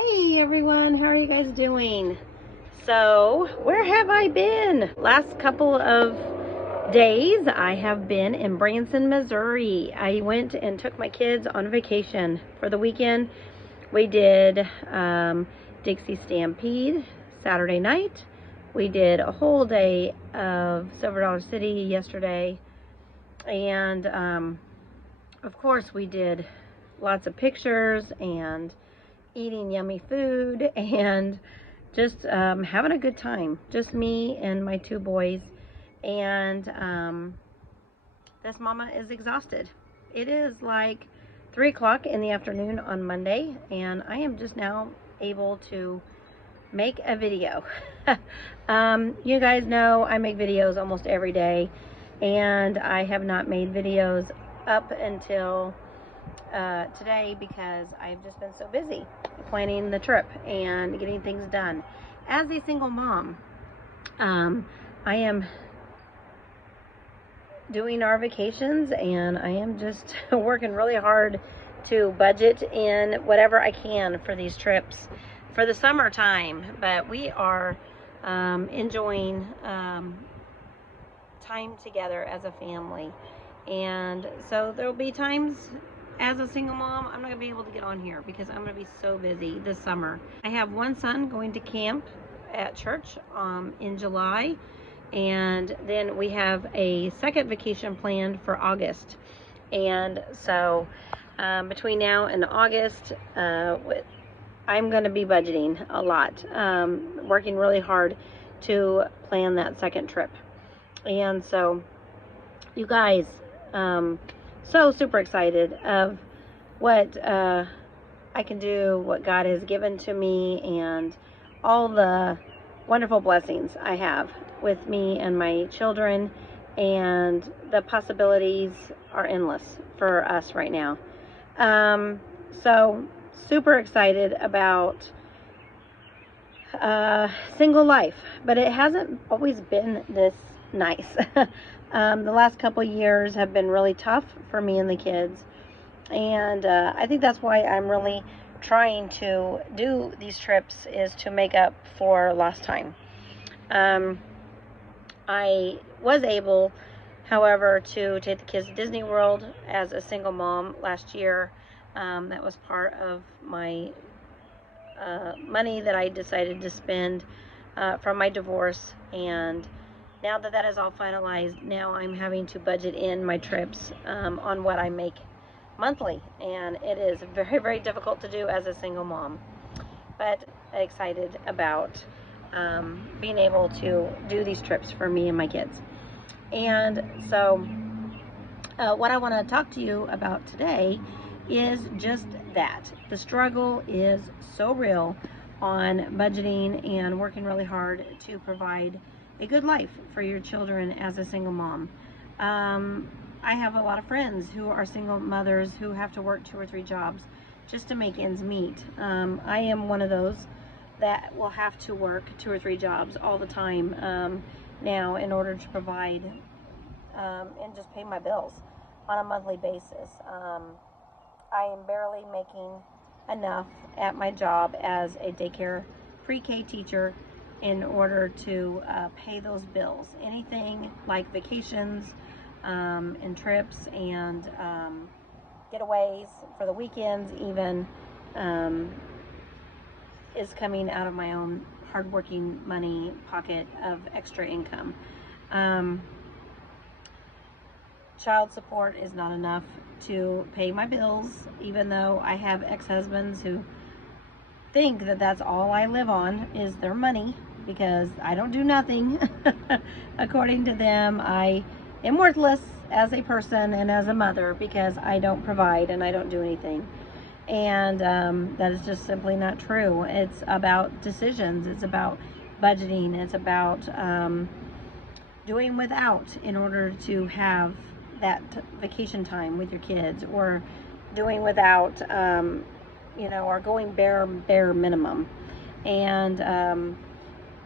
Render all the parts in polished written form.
Hey everyone, how are you guys doing? So, where have I been? Last couple of days, I have been in Branson, Missouri. I went and took my kids on vacation for the weekend. We did Dixie Stampede Saturday night. We did a whole day of Silver Dollar City yesterday. And of course, we did lots of pictures and eating yummy food and just having a good time. Just me and my two boys. And this mama is exhausted. It is like 3 o'clock in the afternoon on Monday, and I am just now able to make a video. You guys know I make videos almost every day, and I have not made videos up until today because I've just been so busy planning the trip and getting things done. As a single mom, I am doing our vacations, and I am just working really hard to budget in whatever I can for these trips for the summertime. But we are enjoying time together as a family, and so there'll be times as a single mom I'm not gonna be able to get on here because I'm gonna be so busy this summer. I have one son going to camp at church in July, and then we have a second vacation planned for August. And so between now and August, I'm going to be budgeting a lot, working really hard to plan that second trip. And so you guys, so super excited of what I can do, what God has given to me, and all the wonderful blessings I have with me and my children, and the possibilities are endless for us right now. So super excited about single life, but it hasn't always been this nice. The last couple years have been really tough for me and the kids, and I think that's why I'm really trying to do these trips, is to make up for lost time. I was able, however, to take the kids to Disney World as a single mom last year. That was part of my money that I decided to spend from my divorce, and now that that is all finalized, now I'm having to budget in my trips on what I make monthly, and it is very, very difficult to do as a single mom, but excited about being able to do these trips for me and my kids. And so what I want to talk to you about today is just that. The struggle is so real on budgeting and working really hard to provide a good life for your children as a single mom. I have a lot of friends who are single mothers who have to work 2 or 3 jobs just to make ends meet. I am one of those that will have to work 2 or 3 jobs all the time now in order to provide and just pay my bills on a monthly basis. I am barely making enough at my job as a daycare pre-K teacher in order to pay those bills. Anything like vacations and trips and getaways for the weekends even is coming out of my own hardworking money pocket of extra income. Child support is not enough to pay my bills, even though I have ex-husbands who think that that's all I live on is their money, because I don't do nothing. According to them, I am worthless as a person and as a mother because I don't provide and I don't do anything. And that is just simply not true. It's about decisions. It's about budgeting. It's about doing without in order to have that vacation time with your kids, or doing without, or going bare minimum. And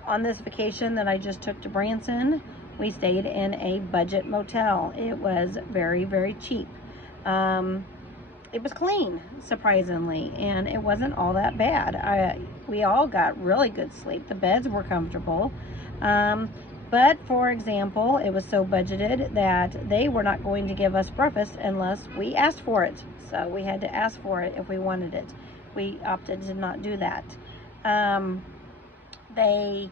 on this vacation that I just took to Branson, we stayed in a budget motel. It was very, very cheap. it was clean, surprisingly, and it wasn't all that bad. We all got really good sleep. The beds were comfortable. But for example, it was so budgeted that they were not going to give us breakfast unless we asked for it. So we had to ask for it if we wanted it. We opted to not do that. They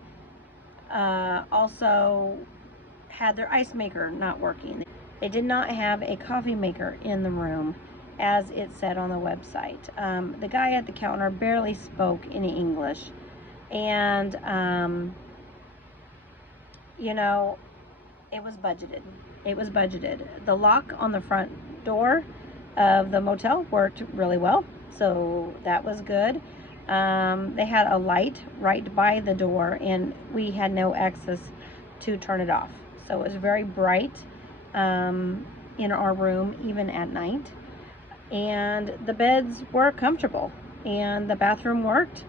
also had their ice maker not working. They did not have a coffee maker in the room, as it said on the website. The guy at the counter barely spoke any English, and you know, it was budgeted. It was budgeted. The lock on the front door of the motel worked really well, so that was good. They had a light right by the door, and we had no access to turn it off. So it was very bright in our room, even at night. And the beds were comfortable, and the bathroom worked.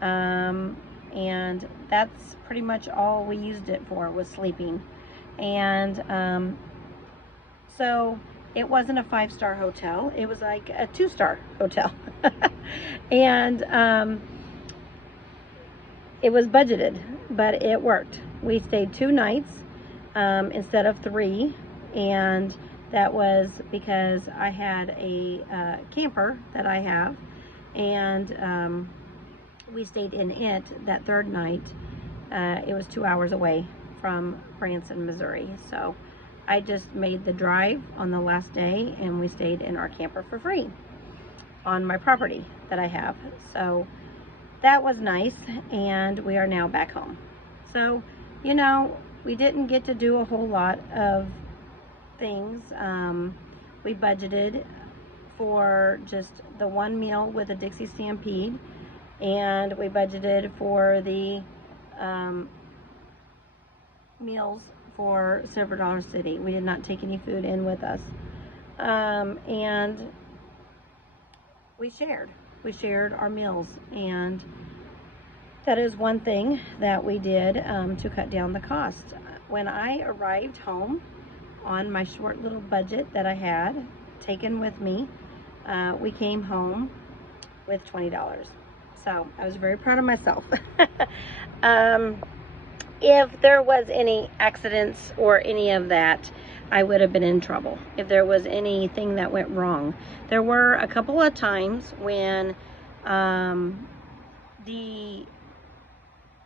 And that's pretty much all we used it for, was sleeping. And so it wasn't a 5-star hotel. It was like a 2-star hotel. And it was budgeted, but it worked. We stayed 2 nights instead of 3, and that was because I had a camper that I have, and we stayed in it that 3rd night. It was 2 hours away from Branson, Missouri. So I just made the drive on the last day, and we stayed in our camper for free on my property that I have. So that was nice, and we are now back home. So, you know, we didn't get to do a whole lot of things. We budgeted for just the 1 meal with a Dixie Stampede, and we budgeted for the meals for Silver Dollar City. We did not take any food in with us. And we shared our meals, and that is one thing that we did to cut down the cost. When I arrived home on my short little budget that I had taken with me, we came home with $20. So I was very proud of myself. If there was any accidents or any of that, I would have been in trouble. If there was anything that went wrong. There were a couple of times when the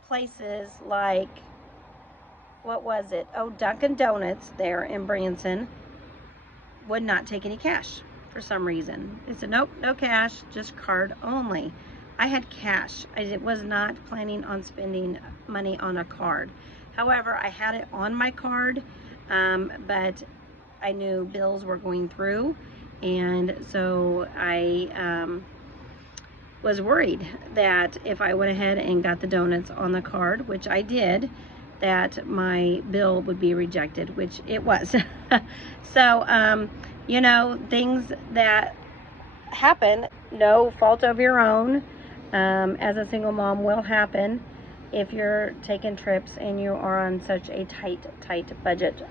places like, what was it? Oh, Dunkin' Donuts there in Branson would not take any cash for some reason. They said, nope, no cash, just card only. I had cash. I was not planning on spending money on a card. However, I had it on my card, but I knew bills were going through, and so I was worried that if I went ahead and got the donuts on the card, which I did, that my bill would be rejected, which it was. So, you know, things that happen, no fault of your own, as a single mom, will happen if you're taking trips and you are on such a tight budget.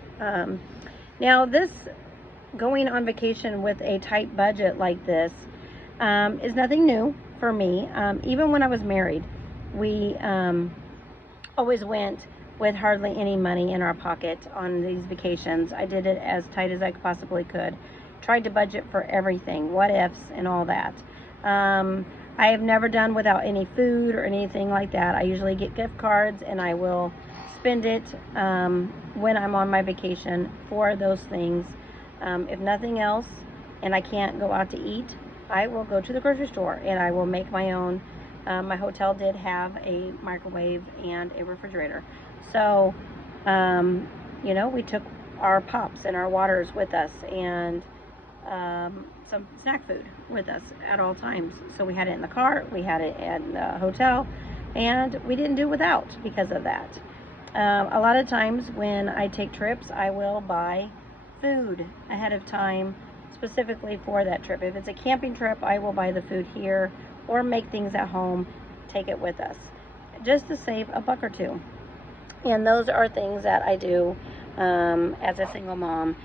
Now, this going on vacation with a tight budget like this is nothing new for me. Even when I was married, we always went with hardly any money in our pocket on these vacations. I did it as tight as I possibly could. Tried to budget for everything, what ifs and all that. I have never done without any food or anything like that. I usually get gift cards, and I will spend it when I'm on my vacation for those things. If nothing else, and I can't go out to eat, I will go to the grocery store and I will make my own. My hotel did have a microwave and a refrigerator. So, you know, we took our pops and our waters with us, and some snack food with us at all times. So we had it in the car, we had it at the hotel, and we didn't do without because of that. A lot of times when I take trips, I will buy food ahead of time specifically for that trip. If it's a camping trip, I will buy the food here or make things at home, take it with us, just to save a buck or two. And those are things that I do as a single mom.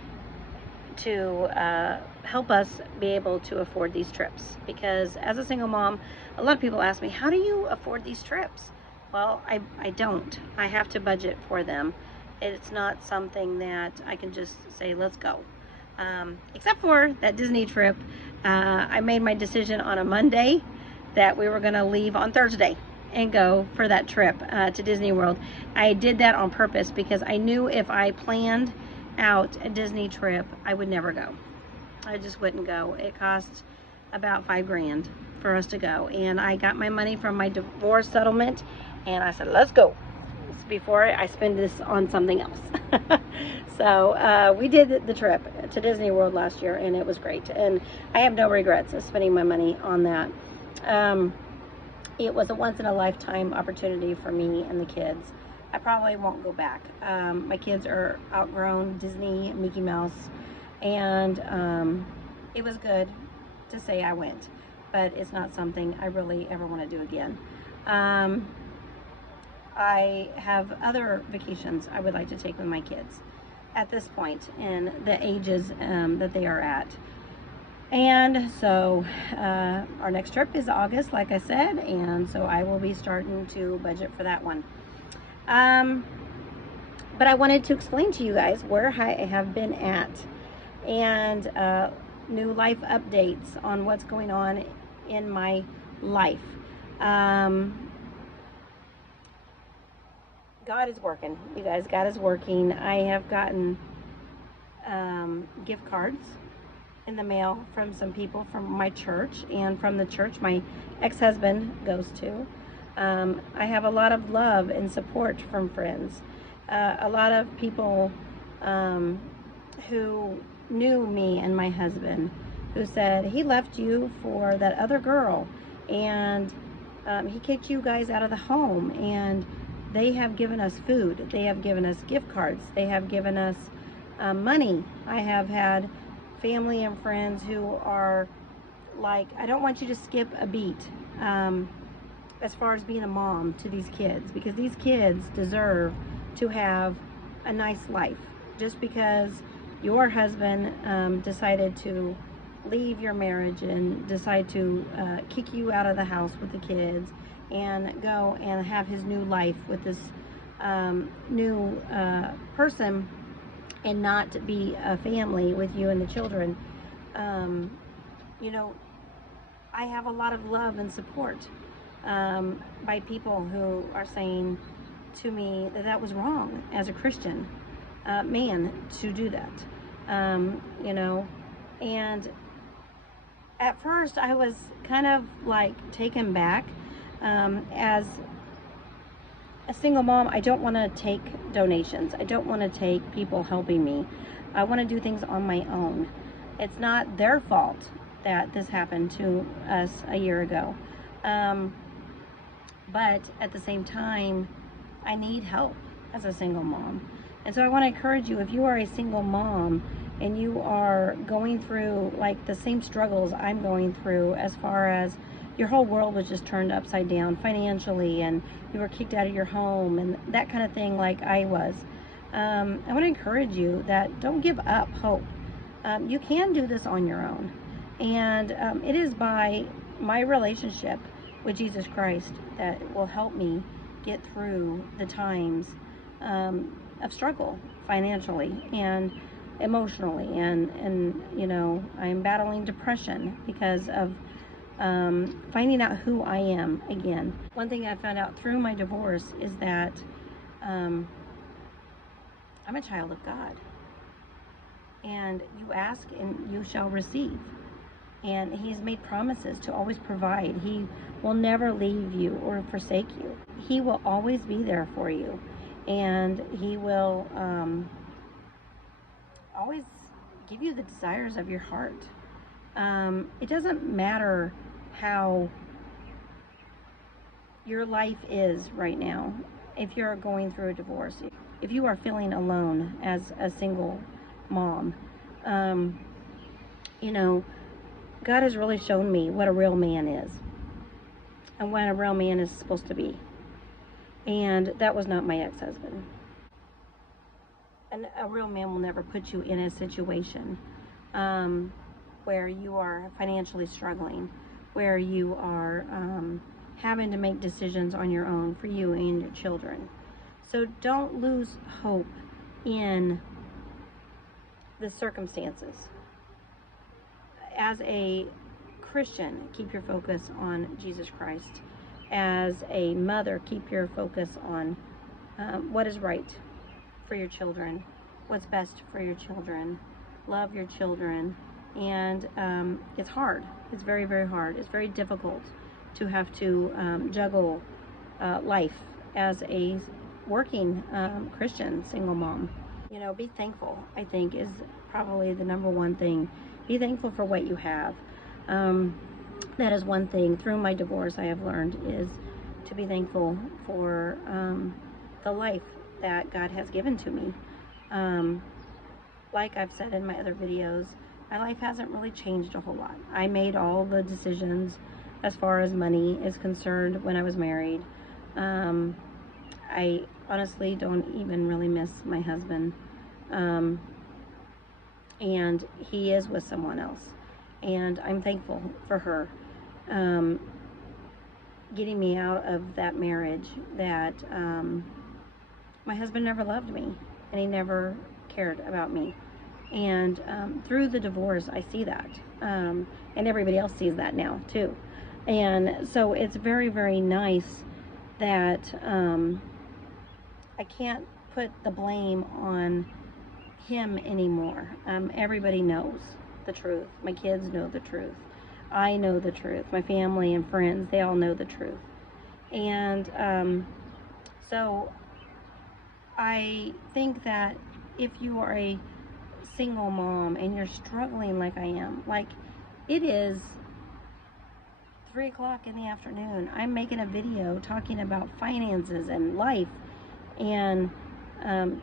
to help us be able to afford these trips. Because as a single mom, a lot of people ask me, how do you afford these trips? Well, I don't. I have to budget for them. It's not something that I can just say, let's go. Except for that Disney trip. I made my decision on a Monday that we were going to leave on Thursday and go for that trip to Disney World. I did that on purpose because I knew if I planned out a Disney trip, I would never go. I just wouldn't go. It cost about $5,000 for us to go, and I got my money from my divorce settlement, and I said, let's go before I spend this on something else. So we did the trip to Disney World last year, and it was great, and I have no regrets of spending my money on that. It was a once-in-a-lifetime opportunity for me and the kids. I probably won't go back. My kids are outgrown Disney, Mickey Mouse, and it was good to say I went, but it's not something I really ever want to do again. I have other vacations I would like to take with my kids at this point in the ages that they are at. And so our next trip is August, like I said, and so I will be starting to budget for that one. But I wanted to explain to you guys where I have been at, and new life updates on what's going on in my life. God is working, you guys. God is working. I have gotten gift cards in the mail from some people from my church and from the church my ex-husband goes to. I have a lot of love and support from friends. A lot of people who knew me and my husband, who said, he left you for that other girl, and he kicked you guys out of the home, and they have given us food, they have given us gift cards, they have given us money. I have had family and friends who are like, I don't want you to skip a beat as far as being a mom to these kids, because these kids deserve to have a nice life. Just because your husband decided to leave your marriage and decide to kick you out of the house with the kids and go and have his new life with this new person and not be a family with you and the children, you know, I have a lot of love and support by people who are saying to me that that was wrong as a Christian man to do that, you know. And at first I was kind of like taken back. As a single mom, I don't want to take donations. I don't want to take people helping me. I want to do things on my own. It's not their fault that this happened to us a year ago. But at the same time, I need help as a single mom. And so I want to encourage you, if you are a single mom and you are going through like the same struggles I'm going through, as far as your whole world was just turned upside down financially, and you were kicked out of your home and that kind of thing, like I was. I want to encourage you that don't give up hope. You can do this on your own. And it is by my relationship with Jesus Christ that will help me get through the times of struggle financially and emotionally. And you know, I'm battling depression because of finding out who I am again. One thing I found out through my divorce is that I'm a child of God, and you ask and you shall receive, and He's made promises to always provide. He will never leave you or forsake you. He will always be there for you, and He will always give you the desires of your heart. It doesn't matter how your life is right now. If you're going through a divorce, if you are feeling alone as a single mom, you know, God has really shown me what a real man is and what a real man is supposed to be. And that was not my ex-husband. And a real man will never put you in a situation where you are financially struggling, where you are having to make decisions on your own for you and your children. So don't lose hope in the circumstances. As a Christian, keep your focus on Jesus Christ. As a mother, keep your focus on what is right for your children, what's best for your children. Love your children. And it's hard. It's very, very hard. It's very difficult to have to juggle life as a working Christian single mom. You know, be thankful, I think, is probably the number one thing. Be thankful for what you have. That is one thing through my divorce I have learned, is to be thankful for the life that God has given to me. Like I've said in my other videos, my life hasn't really changed a whole lot. I made all the decisions as far as money is concerned when I was married. I honestly don't even really miss my husband. And he is with someone else. And I'm thankful for her getting me out of that marriage that my husband never loved me, and he never cared about me. And through the divorce, I see that. And everybody else sees that now, too. And so it's very, very nice that I can't put the blame on him anymore. Everybody knows the truth. My kids know the truth. I know the truth. My family and friends, they all know the truth. And so I think that if you are a single mom and you're struggling like I am, like it is 3 o'clock in the afternoon, I'm making a video talking about finances and life and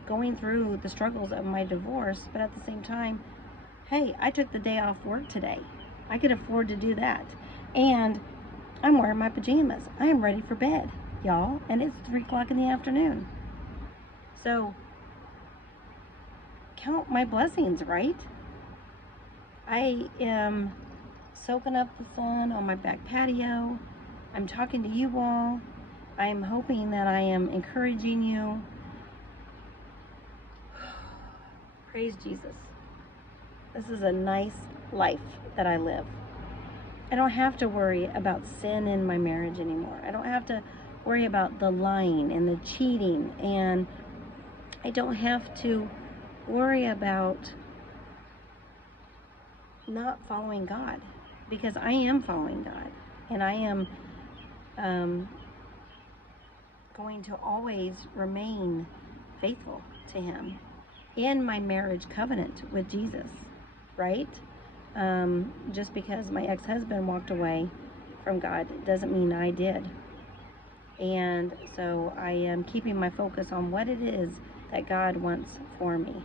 going through the struggles of my divorce, but at the same time, hey, I took the day off work today. I could afford to do that. And I'm wearing my pajamas. I am ready for bed, y'all, and it's 3 o'clock in the afternoon. So count my blessings, right? I am soaking up the sun on my back patio. I'm talking to you all. I'm hoping that I am encouraging you. Praise Jesus. This is a nice life that I live. I don't have to worry about sin in my marriage anymore. I don't have to worry about the lying and the cheating, and I don't have to worry about not following God, because I am following God, and I am going to always remain faithful to Him in my marriage covenant with Jesus, right? Just because my ex-husband walked away from God doesn't mean I did. And so I am keeping my focus on what it is that God wants for me.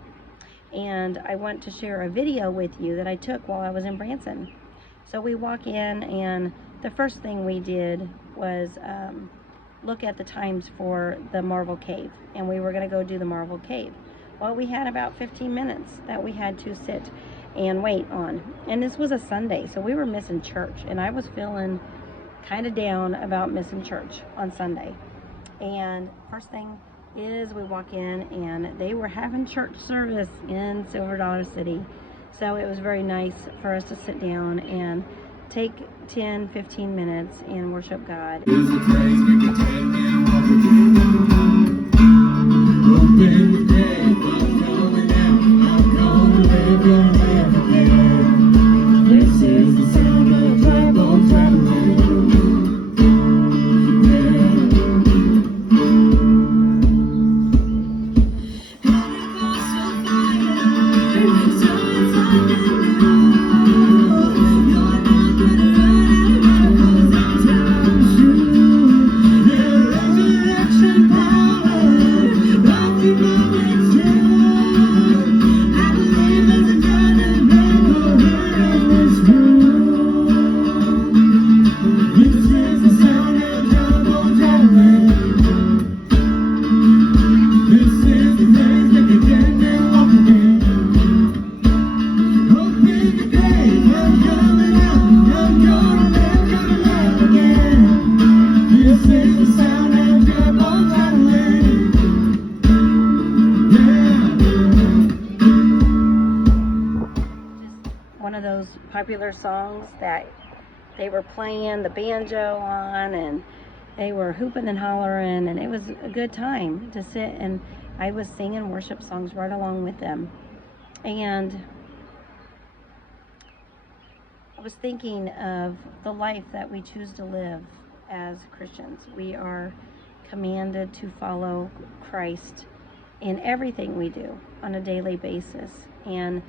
And I want to share a video with you that I took while I was in Branson. So we walk in, and the first thing we did was look at the times for the Marvel Cave, and we were going to go do the Marvel Cave. Well, we had about 15 minutes that we had to sit and wait on, and this was a Sunday, so we were missing church, and I was feeling kind of down about missing church on Sunday. And first thing is we walk in, and they were having church service in Silver Dollar City, so it was very nice for us to sit down and take 10-15 minutes and worship God. Power, popular songs that they were playing the banjo on, and they were hooping and hollering, and it was a good time to sit, and I was singing worship songs right along with them. And I was thinking of the life that we choose to live as Christians. We are commanded to follow Christ in everything we do on a daily basis. And,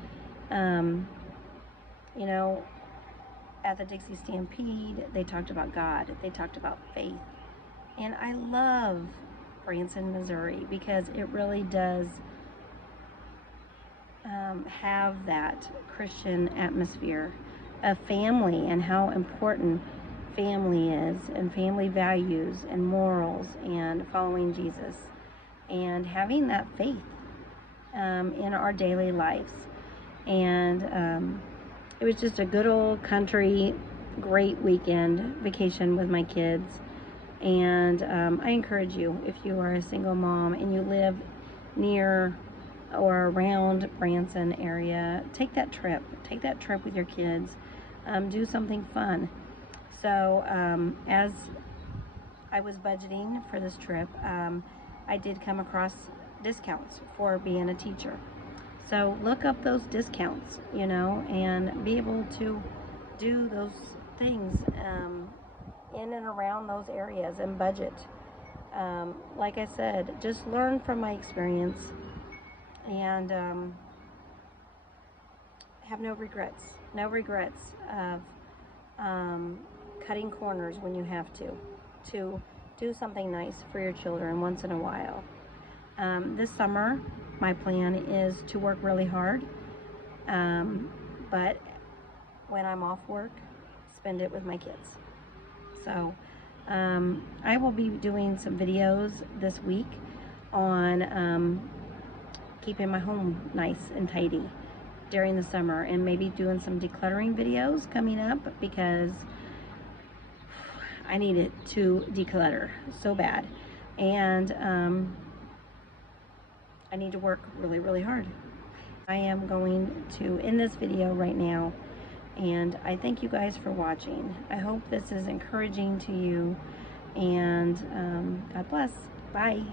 you know, at the Dixie Stampede, they talked about God. They talked about faith. And I love Branson, Missouri, because it really does have that Christian atmosphere of family, and how important family is, and family values and morals and following Jesus and having that faith in our daily lives. And it was just a good old country, great weekend vacation with my kids. And I encourage you, if you are a single mom and you live near or around Branson area, take that trip with your kids. Do something fun. So as I was budgeting for this trip, I did come across discounts for being a teacher. So look up those discounts, you know, and be able to do those things in and around those areas and budget. Like I said, just learn from my experience, and have no regrets of cutting corners when you have to do something nice for your children once in a while. This summer, my plan is to work really hard, but when I'm off work, spend it with my kids. So I will be doing some videos this week on keeping my home nice and tidy during the summer, and maybe doing some decluttering videos coming up, because I need it to declutter so bad, and I need to work really, really hard. I am going to end this video right now, and I thank you guys for watching. I hope this is encouraging to you, and God bless. Bye.